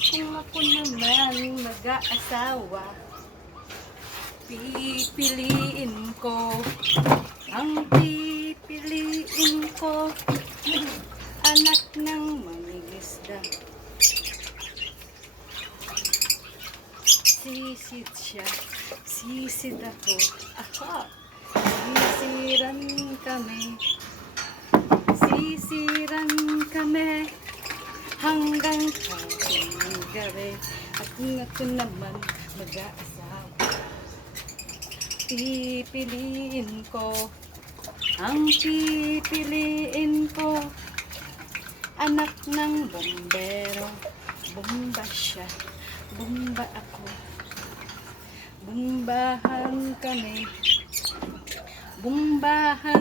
Kung ako naman mag-aasawa, pipiliin ko, ang pipiliin ko, anak ng mangingisda. Sisid siya, sisid ako, aha, sisiran kami, sisiran kami, hanggang hating gabi. At kung ako naman mag-aasawa, pipiliin ko, ang pipiliin ko, anak ng bombero. Bomba siya, bomba ako, bombahan kami, bombahan